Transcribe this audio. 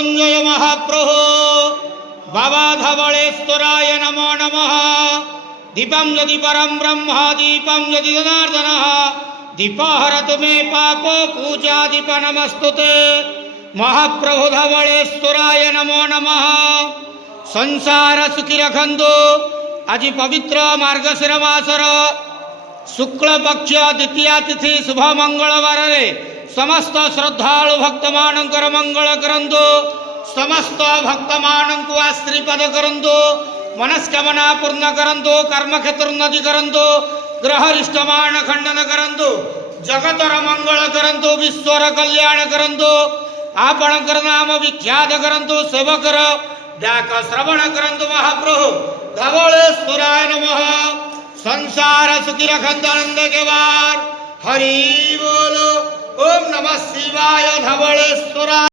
मृत्युंजय महाप्रभु बाबा धवलेश्वराय नमो नमः। दीपं यदि परं ब्रह्म दीपं यदि जनार्दनः दीपहरतु मे पापो पूजा दीप नमस्तुते। महाप्रभु धवलेश्वराय नमो नमः। संसार सुखी रखंतु। आज पवित्र मार्गशीर मासर शुक्ल पक्ष द्वितीया तिथि शुभ मंगलवार रे समस्त श्रद्धालु भक्त मानकर मंगल करंतु। समस्त भक्त मानक आशीर्वाद करंतु। मनस्कामना पूर्ण करंतु। कर्म क्षेत्र उन्नति करंतु। ग्रह रिष्टमान खंडन करंतु। जगतर मंगल करंतु। विश्वर कल्याण करंतु। आपणकर नाम विख्यात करंतु। सेवकर डाक श्रवण करंतु। महाप्रभु धवलेश्वराय नमः। संसार सुखी रखंतु आनंद के वार। हरि बोलो। ओम नमः शिवाय धवलेश्वराय।